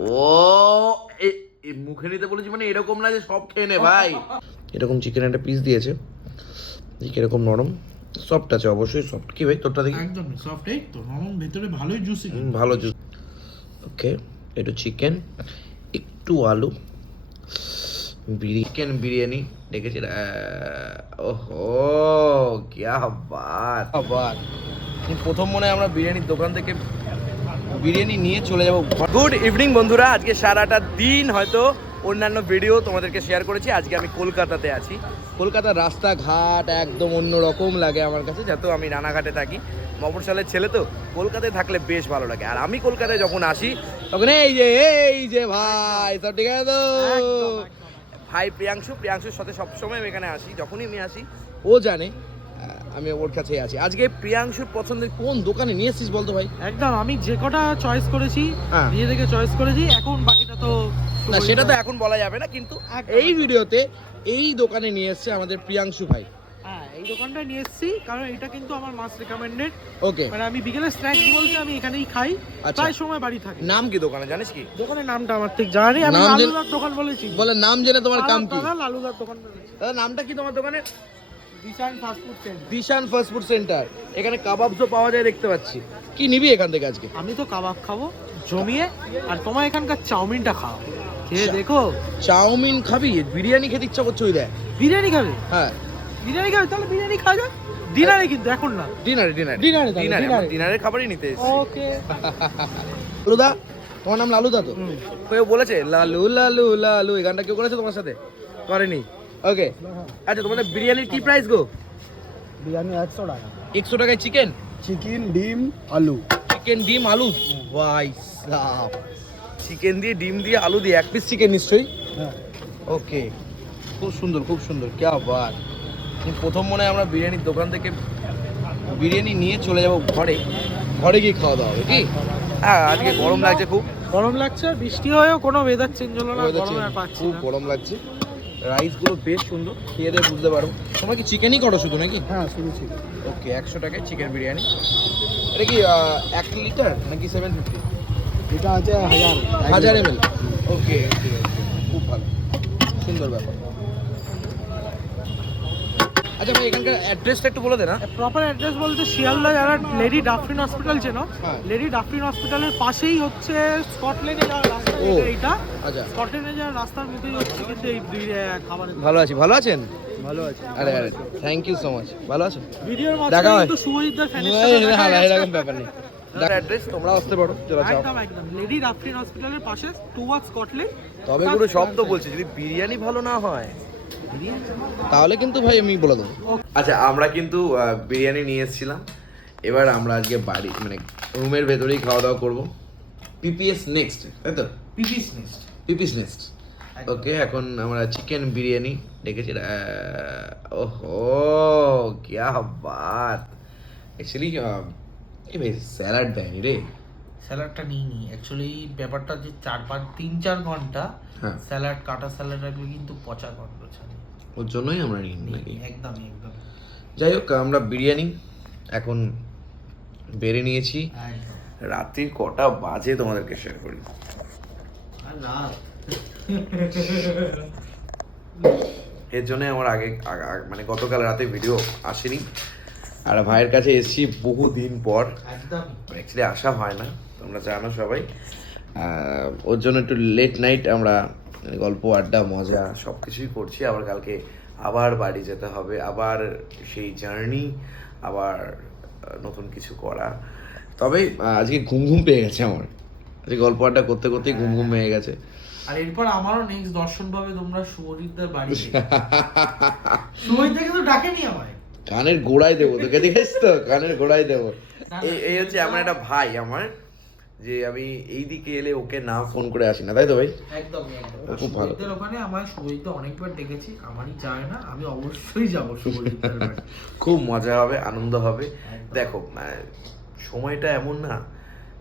ও এ- এ মুখে নিতে বলেছি মানে এরকম না যে সব খেয়ে নে ভাই। এরকম চিকেন একটা পিস দিয়েছে। ঠিক এরকম নরম সফট আছে অবশ্যই সফট কি ভাই তোরটা দেখি? একদম সফট এই তো নরম ভেতরে ভালোই জুসি ভালো জুস ওকে একটু চিকেন একটু আলু চিকেন বিরিয়ানি দেখেছি ওহো কিয়া বাত। বাত। প্রথম মনে হয় আমরা বিরিয়ানির দোকান থেকে বিরিয়ানি নিয়ে চলে যাব। গুড ইভিনিং বন্ধুরা আজকে সারাটা দিন হয়তো অন্যান্য ভিডিও তোমাদেরকে শেয়ার করেছি। আজকে আমি কলকাতাতে আছি। কলকাতার রাস্তাঘাট একদম অন্য রকম লাগে আমার কাছে যাতেও আমি রানাঘাটে থাকি। মফরসালের ছেলে তো কলকাতায় থাকলে বেশ ভালো লাগে। আর আমি কলকাতায় যখন আসি তখন এই যে এই যে ভাই সব ঠিক আছে তো? ভাই প্রিয়াংশু প্রিয়াংশুর সাথে সবসময় আমি এখানে আসি। যখনই আমি আসি ও জানে আমি ওর কাছেই আছি। আজকে প্রিয়াংশুর পছন্দের কোন দোকানে নিয়ে এসেছিস বলতো ভাই? একদম আমি যে কটা চয়েস করেছি হ্যাঁ। নিজে থেকে চয়েস করেছি এখন বাকিটা তো না সেটা তো এখন বলা যাবে না কিন্তু এই ভিডিওতে এই দোকানে নিয়ে এসেছে আমাদের প্রিয়াংশু ভাই। হ্যাঁ এই দোকানটা নিয়ে এসেছি কারণ এটা কিন্তু আমার মাস রেকমেন্ডেড ওকে মানে আমি বিকেলে স্ন্যাক্স বলতে আমি এখানেই খাই আচ্ছা। প্রায় সময় বাড়ি থাকি। নাম কি দোকানে জানিস কি? দোকানের নামটা আমার ঠিক জানা নেই আমি লালুদার দোকান বলেছি। বলে নাম জেনে তোমার কাম কি? লালুদার দোকান দাদা নামটা কি তোমার দোকানের? Dishan fast food centre. Dishan fast food centre. এখানে কাবাবসও পাওয়া যায় দেখতে পাচ্ছি। কি নিবি এখান থেকে আজকে? আমি তো কাবাব খাব জমিয়ে আর তোমার এখানকার চাউমিনটা খাও খেয়ে দেখো। চাউমিন খাবি? বিরিয়ানি খেতে ইচ্ছা করছে ওই দেখ। বিরিয়ানি খাবে? হ্যাঁ। বিরিয়ানি খাবে? তাহলে বিরিয়ানি খাওয়া যাক। ডিনারে কিন্তু এখন না। ডিনারে ডিনারে। ডিনারে ডিনারে ডিনারে। খাবারই নিতে ওকে। লালুদা তোমার নাম লালুদা তো? কেউ বলেছে লালু লালু লালু এই গানটা কেউ করেছে তোমার সাথে? করেনি। ওকে আচ্ছা তোমাদের বিরিয়ানির কি প্রাইস গো? বিরিয়ানি একশো টাকা। একশো টাকায় চিকেন চিকেন ডিম আলু। চিকেন ডিম আলু? ভাই সাব। চিকেন দিয়ে ডিম দিয়ে আলু দিয়ে এক পিস চিকেন নিশ্চয়ই? হ্যাঁ। ওকে খুব সুন্দর খুব সুন্দর। ক্যা বাত প্রথম মনে হয় আমরা বিরিয়ানির দোকান থেকে বিরিয়ানি নিয়ে চলে যাব ঘরে। ঘরে গিয়ে খাওয়া দাওয়া হবে কি? হ্যাঁ আজকে গরম লাগছে খুব। গরম লাগছে বৃষ্টি হয়েও কোনো ওয়েদার চেঞ্জ হলো না গরমে আর পাচ্ছি খুব গরম লাগছে। রাইসগুলো বেশ সুন্দর। খেয়ে দিয়ে বুঝতে পারব। তোমার কি চিকেনই করো শুধু নাকি? হ্যাঁ শুধু শুনেছি ওকে একশো টাকায় চিকেন বিরিয়ানি। এটা কি এক লিটার নাকি সেভেন ফিফটি এটা আছে হাজার। হাজার এম এল ওকে ওকে খুব ভালো। সুন্দর ব্যাপার। আচ্ছা ভাই এখানকার অ্যাড্রেসটা একটু বলে দে না। প্রপার অ্যাড্রেস বলতে শিয়ালদা যারা লেডি ডাফরিন হসপিটাল চেনো। লেডি ডাফরিন হসপিটালের পাশেই হচ্ছে স্কটল্যান্ডে যাওয়ার রাস্তা এটা এইটা। আচ্ছা। রাস্তার মধ্যেই হচ্ছে কিন্তু এই খাবারের ভালো আছি ভালো আছেন? ভালো আছে। আরে আরে থ্যাংক ইউ সো মাচ ভালো আছো? ভিডিওর দেখা হয়। ফ্যানের এরকম ব্যাপার নেই। অ্যাড্রেস তোমরা আসতে পারো চলো যাও। একদম একদম। লেডি ডাফরিন হসপিটালের পাশে টুয়ার্ড স্কটল্যান্ড তবে পুরো সব তো বলছি যদি বিরিয়ানি ভালো না হয় তাহলে কিন্তু ভাই আমি বলে দেবো। আচ্ছা আমরা কিন্তু বিরিয়ানি নিয়ে এসেছিলাম। এবার আমরা আজকে বাড়ি মানে রুমের ভেতরেই খাওয়া দাওয়া করব। পিপিএস নেক্সট তাই তো? PP's nest PP's nest okay এখন আমরা চিকেন বিরিয়ানি ডেকেছি ওহো কিয়া বাত অ্যাকচুয়ালি এই ভাই স্যালাড দেয়নি রে। স্যালাডটা নিই নি অ্যাকচুয়ালি ব্যাপারটা যে চার পাঁচ তিন চার ঘণ্টা হ্যাঁ। স্যালাড কাটা স্যালাড রাখলে কিন্তু পচা গন্ধ ছাড়ে। ওর জন্যই আমরা নিই নাকি? একদমই একদম যাই হোক আমরা বিরিয়ানি এখন বেড়ে নিয়েছি। একদম। রাত্রির কটা বাজে তোমাদেরকে শেয়ার করি। এর জন্য আমার আগে মানে গতকাল রাতে ভিডিও আসেনি। আর ভাইয়ের কাছে এসেছি বহু দিন পর অ্যাকচুয়ালি আসা হয় না তোমরা জানো সবাই। ওর জন্য একটু লেট নাইট আমরা গল্প আড্ডা মজা সব কিছুই করছি। আবার কালকে আবার বাড়ি যেতে হবে আবার সেই জার্নি আবার নতুন কিছু করা। তবে আজকে ঘুম ঘুম পেয়ে গেছে আমার। আজকে গল্প আড্ডা করতে করতেই ঘুম ঘুম পেয়ে গেছে। আর এরপর আমারও নেক্সট দর্শন পাবে তোমরা শুভজিৎদার বাড়ি শুভজিৎদা কিন্তু ডাকেনি আমায়। কানের গোড়ায় দেবো তোকে দেখেছিস তো? কানের গোড়ায় দেবো। এই হচ্ছে আমার একটা ভাই আমার যে আমি এই দিকে এলে ওকে না ফোন করে আসি না তাই তো ভাই? একদম খুব ভালো। ওখানে আমার শুভজিৎদা অনেকবার ডেকেছি আমারই যায় না আমি অবশ্যই যাব বাড়ি। খুব মজা হবে আনন্দ হবে। দেখো সময়টা এমন না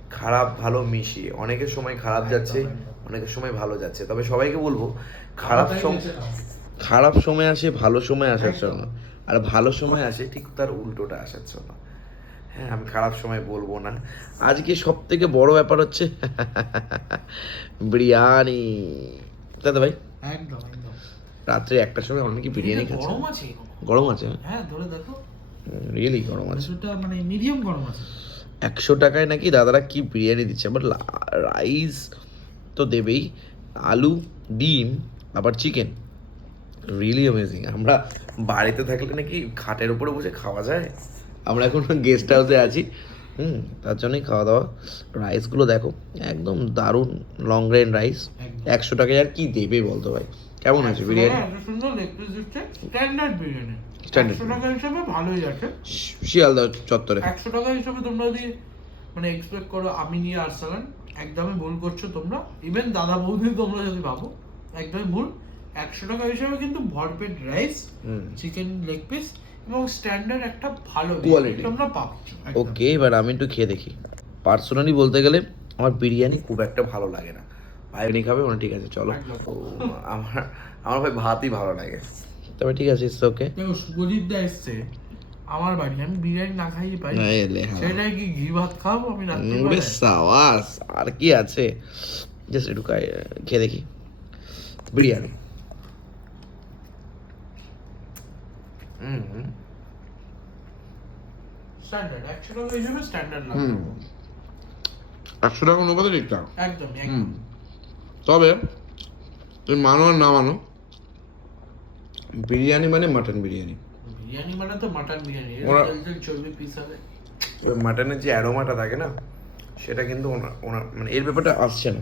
খারাপ ভালো মিশিয়ে অনেকের সময় খারাপ যাচ্ছে অনেকের সময় ভালো যাচ্ছে। তবে সবাইকে বলব খারাপ সময় খারাপ সময় আসে ভালো সময় আসার জন্য। আর ভালো সময় আসে ঠিক তার উল্টোটা আসার জন্য। হ্যাঁ আমি খারাপ সময় বলব না। আজকে সব থেকে বড় ব্যাপার হচ্ছে বিরিয়ানি। তাই তো ভাই? একদম একদম। রাত্রে একটার সময় অনেকে বিরিয়ানি খাচ্ছে। গরম আছে গরম আছে হ্যাঁ? ধরে দেখো। রিয়েলি গরম আছে। মানে মিডিয়াম গরম আছে। একশো টাকায় নাকি দাদারা কি বিরিয়ানি দিচ্ছে? আবার রাইস তো দেবেই আলু ডিম আবার চিকেন রিয়েলি অ্যামেজিং আমরা বাড়িতে থাকলে নাকি খাটের উপরে বসে খাওয়া যায়। আমরা এখন গেস্ট হাউসে আছি। হুম তার জন্যই খাওয়া দাওয়া রাইসগুলো দেখো একদম দারুণ লং গ্রেন রাইস একশো টাকায় আর কি দেবে বলতো ভাই? কেমন আছে বিরিয়ানি? সুন্দর লেগ পিস দিচ্ছে স্ট্যান্ডার্ড বিরিয়ানি। Standard. একশো টাকা হিসাবে ভালোই আছে। শিয়ালদা চত্বরে। একশো টাকা হিসাবে তোমরা যদি মানে এক্সপেক্ট করো আমি নিয়ে আর্সালান একদমই ভুল করছ তোমরা। ইভেন দাদা বৌদি তোমরা যদি ভাবো একদমই ভুল। একশো টাকা হিসাবে কিন্তু ভরপেট রাইস চিকেন লেগ পিস এবং স্ট্যান্ডার্ড একটা ভালো. বিরিয়ানি তোমরা পাচ্ছ ওকে এবার আমি একটু খেয়ে দেখি। পার্সোনালি বলতে গেলে আমার বিরিয়ানি খুব একটা ভালো লাগে না। বিরিয়ানি খাবে মানে ঠিক আছে চলো। আমার আমার ভাই ভাতই ভালো লাগে। তবে ঠিক আছে ইটস ওকে দেখো শুভজিৎ দা এসছে আমার বাড়ি। আমি বিরিয়ানি না খাইয়ে পাই। সেটাই কি ঘি ভাত খাব আমি রাত্রে সাওয়াস আর কি আছে? জাস্ট একটু খাই- খেয়ে দেখি। বিরিয়ানি। স্ট্যান্ডার্ড একশো টাকা হিসাবে স্ট্যান্ডার্ড হুম। লাগবে। একশো টাকা অনুপাতে ঠিকঠাক একদম একদম তবে তুমি মানো আর না মানো বিরিয়ানি মানে মাটন বিরিয়ানি। বিরিয়ানি মানে তো মাটন বিরিয়ানি ওরা- তেল তেল চর্বি পিস হবে। মাটনের যে অ্যারোমাটা থাকে না সেটা কিন্তু ওনা- ওনার মানে এর ব্যাপারটা আসছে না।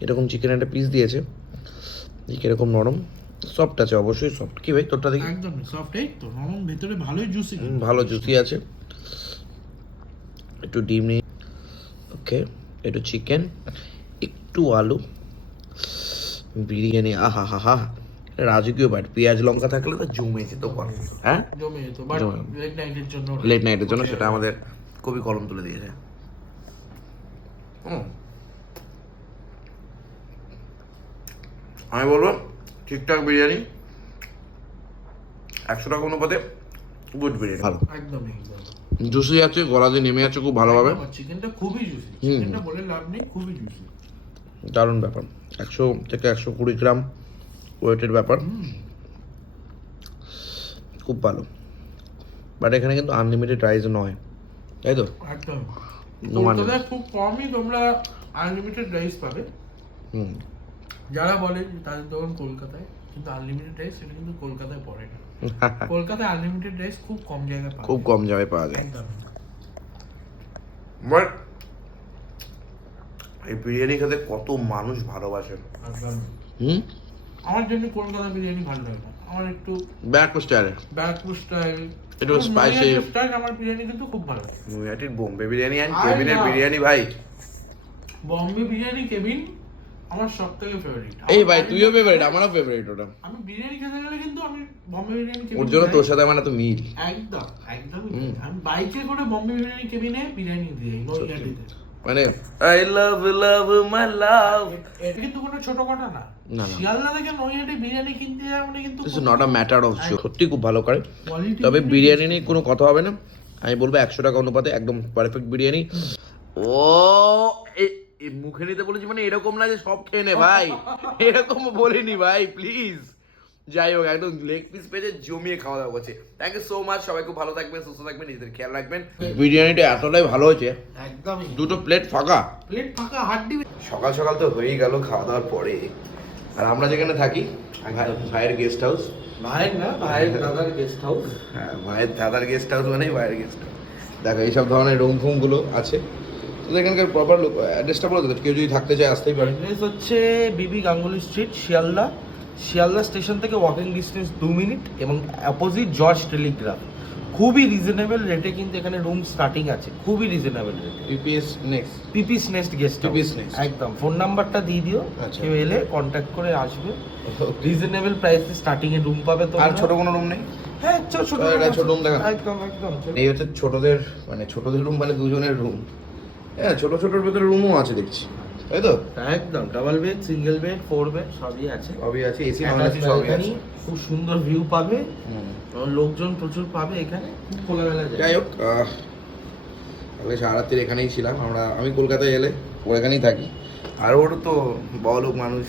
এরকম চিকেন একটা পিস দিয়েছে এরকম নরম সফট আছে অবশ্যই সফট কি ভাই তোরটা দেখি? একদম সফট এই তো নরম ভেতরে ভালোই জুসি ভালো জুসি আছে। একটু ডিম নিয়ে ওকে একটু চিকেন একটু আলু বিরিয়ানি আহা হা হা রাজকীয় বাট পেঁয়াজ লঙ্কা থাকলে তো জমে যেত হ্যাঁ? জমে যেত লেট নাইটের জন্য লেট নাইটের জন্য সেটা আমাদের কবি কলম তুলে দিয়েছে। আমি বলব ঠিকঠাক বিরিয়ানি একশো টাকা অনুপাতে গুড বিরিয়ানি। ভালো। একদমই একদম জুসি আছে গলা দিয়ে নেমে আছে খুব ভালোভাবে। চিকেনটা খুবই জুসি চিকেনটা বলে লাভ নেই খুবই জুসি দারুণ ব্যাপার। একশো থেকে একশো কুড়ি গ্রাম ওয়েটের ব্যাপার। খুব ভালো। বাট এখানে কিন্তু আনলিমিটেড রাইস নয়। তাই তো? একদম। খুব কমই তোমরা আনলিমিটেড রাইস পাবে। হুম। যারা বলে তাদের দোকান কলকাতায় কিন্তু আনলিমিটেড রাইস সেটা কিন্তু কলকাতায় পড়ে না। কলকাতায় আনলিমিটেড রাইস খুব কম জায়গায় পাবে খুব কম জায়গায় পাওয়া যায়। একদম। এই বিরিয়ানি খেতে কত মানুষ ভালোবাসে। একদম হুম? আমার জন্য কলকাতা বিরিয়ানি ভালো লাগে না। আমার একটু স্টাইলে? স্টাইল। একটু spicy। স্টাইল আমার বিরিয়ানি কিন্তু খুব ভালো লাগে। বোম্বে বিরিয়ানি আয় কেবিনের বিরিয়ানি ভাই। বম্বে বিরিয়ানি কেবিন আমার সব থেকে ফেভারিট এই ভাই তুইও ফেভারিট আমারও ফেভারিট ওটা। আমি বিরিয়ানি খেতে গেলে কিন্তু আমি বম্বে বিরিয়ানি কেবিন ওর জন্য। তোর সাথে আমার এত মিল। একদম একদম আমি বাইকে করে বম্বে বিরিয়ানি কেবিনে বিরিয়ানি দিই মানে আই লাভ লাভ মাই লাভ এটা কিন্তু কোনো ছোট কথা না। না, না। শিয়ালদা থেকে নৈহাটি বিরিয়ানি কিনতে যাওয়া মানে কিন্তু this not a matter of সত্যি খুব ভালো করে। তবে বিরিয়ানি নিয়ে কোনো কথা হবে না। আমি বলব একশো টাকা অনুপাতে একদম পারফেক্ট বিরিয়ানি। ও মুখে নিতে বলেছি মানে এরকম না যে সব খেয়ে নে ভাই। এরকম বলিনি ভাই প্লিজ যাই হোক একদম লেগ পিস পেজে জমিয়ে খাওয়া দাওয়া করছে। থ্যাংক ইউ সো মাচ সবাই খুব ভালো থাকবেন সুস্থ থাকবেন নিজেদের খেয়াল রাখবেন। বিরিয়ানিটা এতটাই ভালো হয়েছে একদমই। দুটো প্লেট ফাঁকা। প্লেট ফাঁকা হাড্ডি সকাল সকাল তো হয়েই গেল খাওয়া দাওয়ার পরে। আর আমরা যেখানে থাকি ভাইয়ের গেস্ট হাউস ভাইয়ের না ভাইয়ের দাদার গেস্ট হাউস হ্যাঁ মায়ের দাদার গেস্ট হাউস মানেই মায়ের গেস্ট হাউস দেখো এইসব ধরনের রুম ফুমগুলো আছে। তো এখানকার প্রপার লোক অ্যাড্রেসটা বলে কেউ যদি থাকতে চায় আসতেই পারে। অ্যাড্রেস হচ্ছে BB Ganguly street Sealdah. Sealdah station থেকে ওয়াকিং ডিস্টেন্স দু মিনিট এবং অপোজিট জর্জ টেলিগ্রাফ খুবই রিজনেবল রেটে কিন্তু এখানে রুম স্টার্টিং আছে। খুবই রিজনেবল রেটে UPS nest PP's nest guest PP's Nest। একদম। ফোন নাম্বারটা দিয়ে দিও। আচ্ছা। কেউ এলে কন্ট্যাক্ট করে আসবে। রিজনেবল প্রাইসে স্টার্টিং এ রুম পাবে তো আর ছোট কোনো রুম নেই? হ্যাঁ ছোট ছোট ছোট room দেখান। একদম একদম। এই হচ্ছে ছোটদের মানে ছোটদের রুম মানে দুজনের রুম হ্যাঁ ছোট ছোটোর ভেতরে রুমও আছে দেখছি। তাই তো? একদম double bed single bed four bed সবই আছে। সবই আছে এসি নন এসি সবই আছে। খুব সুন্দর ভিউ পাবে। লোকজন প্রচুর পাবে এখানে খুব খোলামেলা যাই হোক আহ, সারাত্রির এখানেই ছিলাম। আমরা আমি কলকাতায় এলে ওখানেই এখানেই থাকি। আর ওর তো বড় লোক মানুষ।